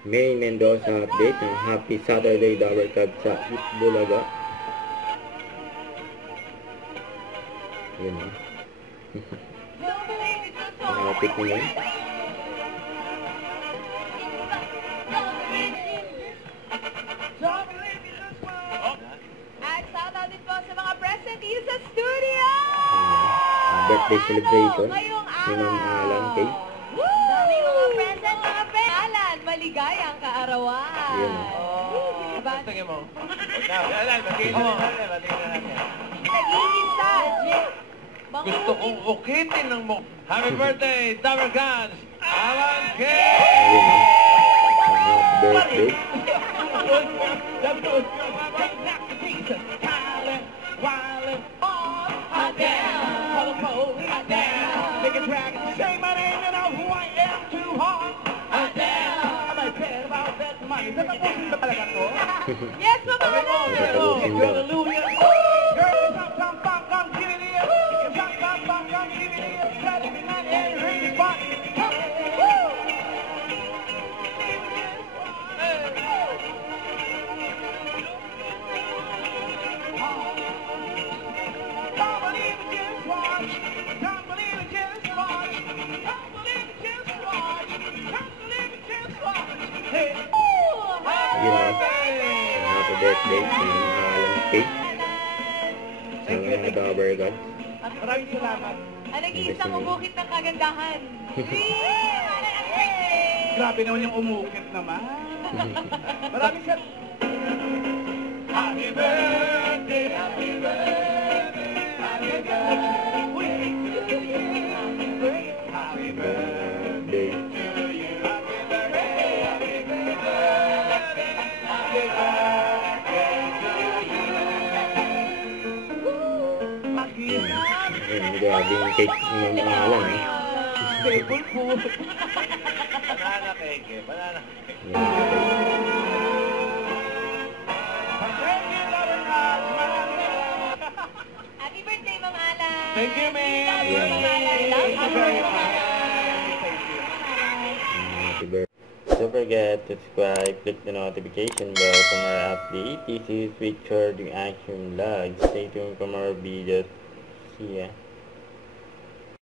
May Mendoza update ng Happy Saturday Dabber Cats sa Itbulaga. Yun o. Nakapit nyo yun. At shoutout din po sa mga present dito sa studio! Birthday celebration Ngayong ni Ma'am Alan Kay. Dami mga present, mga Alan, maligayang kaarawan. Yun Tingin mo. Alan, batiin na natin. Nagiging sa Gusto kong ukitin ng mo. Happy birthday, Dabber Cats, Alan K! Ayun o. Happy birthday. Say my name and I'll who I am too hard. I might say about that money. Tatapusin ba talaga to? Yes, mga Alan! Hallelujah. Girl, come, come, give it here. Come, give it here. Saturday night and rainy spot. Woo! Don't believe it, just watch. Don't believe it, just watch. Don't believe it, just watch. Don't believe it, just watch. Hey. Yun o. Happy birthday si Ma'am Alan Kay. Sa mga Dabber Cats. Maraming salamat. Ang nag-iisang umukit ng kagandahan. Grabe naman yung umukit naman. Maraming salamat. Happy birthday, happy birthday, happy birthday. Uy! Happy birthday Birthday. to you. Happy birthday, happy birthday, happy birthday to you. Makiingat. Ayun, grabe yung cake ni Ma'am Alan eh. Stable food. Banana cake, banana cake. Happy birthday, Ma'am Alan! Thank you, man. Happy birthday, Ma'am Alan. Thank you very Love much. you. Thank you. Happy birthday. Don't forget to subscribe, click the notification bell for more updates. This is Richard Action Vlog. Stay tuned for more videos. See ya.